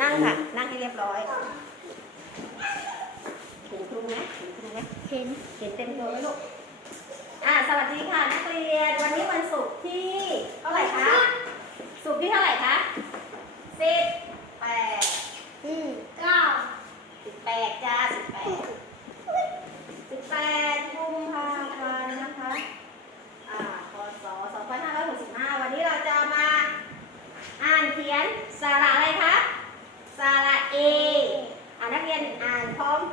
นั่งค่ะ นั่งให้เรียบร้อยเห็นครูไหมเห็นครูไหมเห็นเห็นเต็มตัวไหมลูก อ่า สวัสดีค่ะนักเรียน วันนี้วันศุกร์ที่เท่าไหร่คะ ศุกร์ที่เท่าไหร่คะสิบแปดอืมเก้าสิบแปดจ้าสิบแปดสิบแปดกุมภาพันธ์นะคะ อ่าคศสองพันห้าร้อยหกสิบห้าวันนี้เราจะมา อ่านเขียนสระ Paul.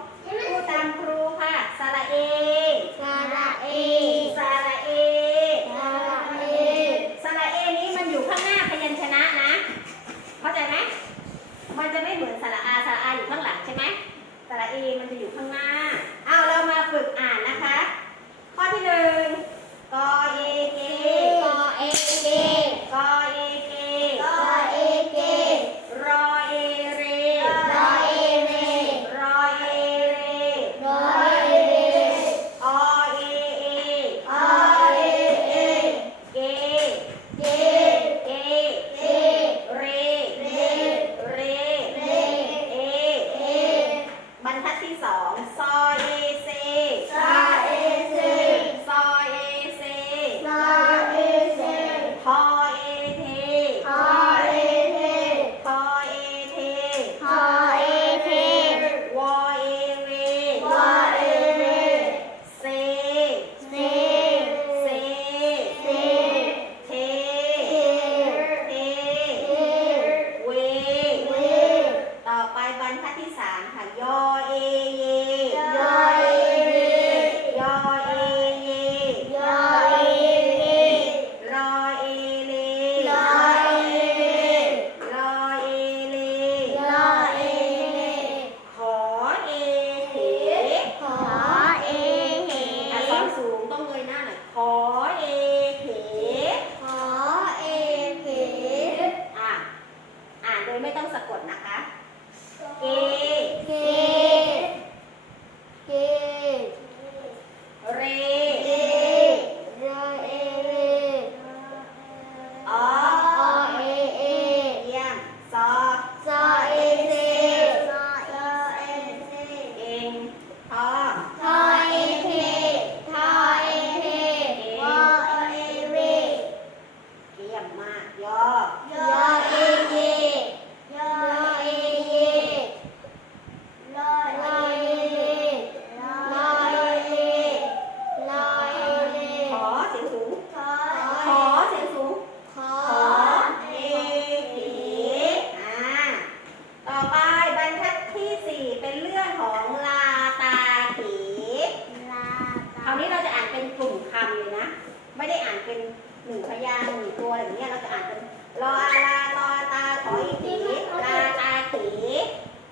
ตัวอะไรอย่างเงี้ยเราจะอ่านเป็นรออาลารอตาขออีตีลาตาตี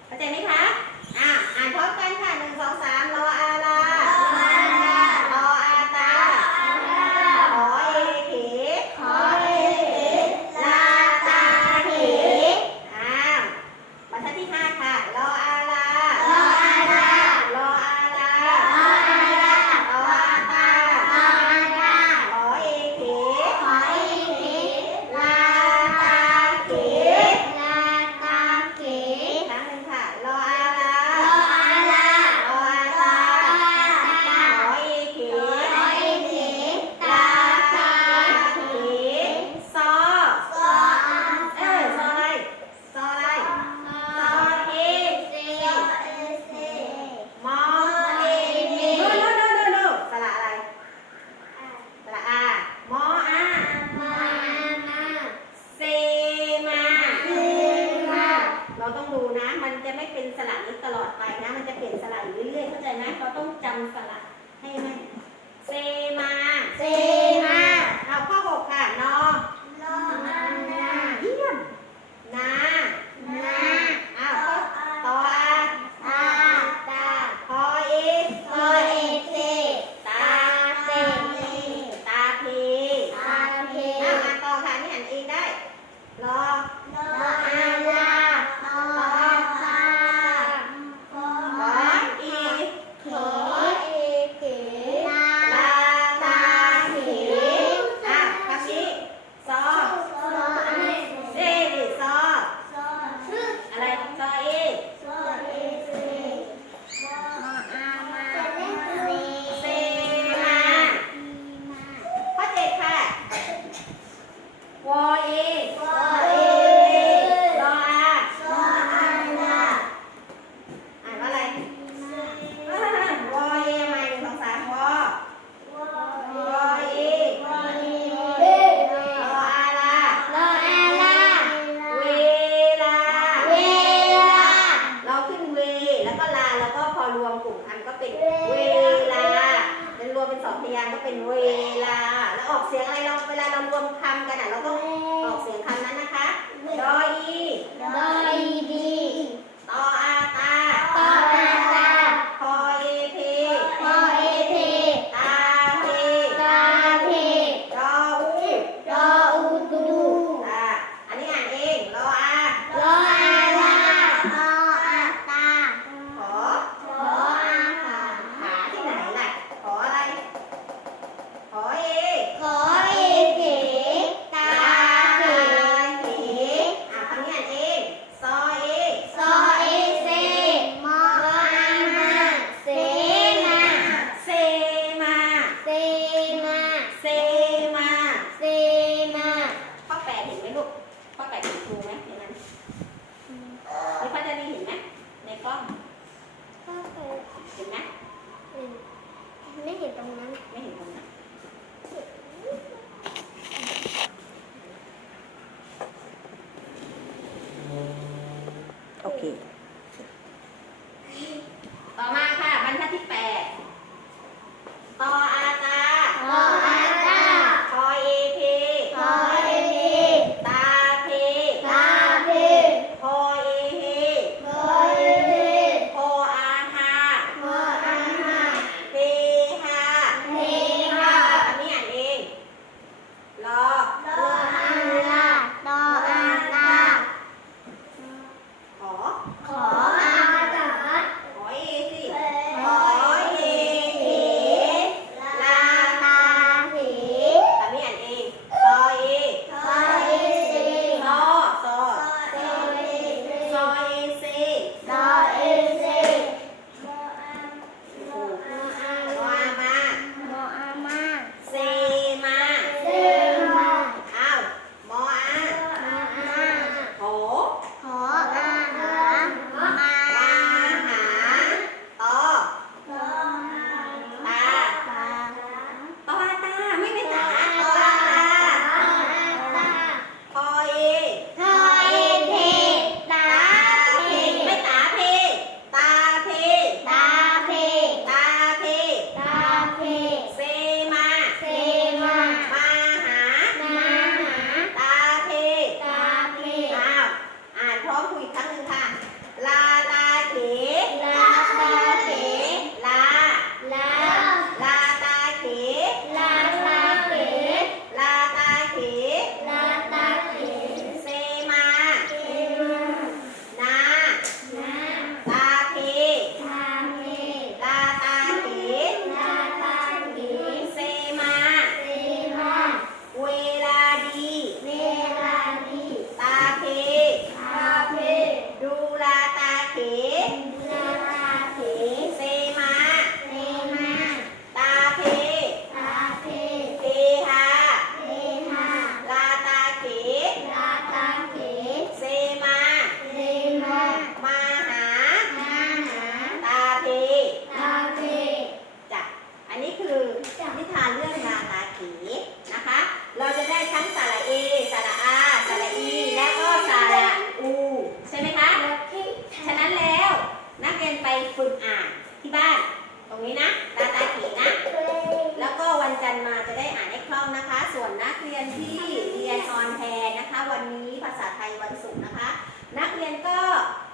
เข้าใจไหมคะ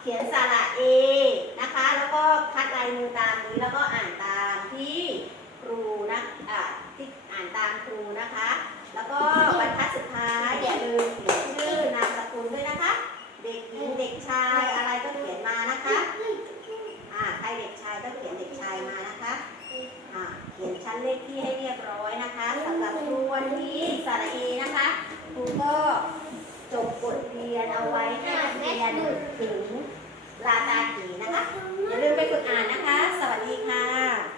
เขียนสระเอนะคะ แล้วก็คัดลายมือตามนี้แล้วก็อ่านตามที่ครูนะอ่าที่อ่านตามครูนะคะ แล้วก็บรรทัดสุดท้ายอย่าลืมเขียนชื่อนามสกุลด้วยนะคะ เด็กหญิงเด็กชายอะไรก็เขียนมานะคะอ่าใครเด็กชายก็เขียนเด็กชายมานะคะอ่าเขียนชั้นเลขที่ให้เรียบร้อยนะคะสำหรับครูวันนี้สระเอนะคะครูก็จบบทเรียนเอาไว้ให้เรียนถึง ลาตาขีนะคะ อย่าลืมไปฝึกอ่านนะคะ สวัสดีค่ะ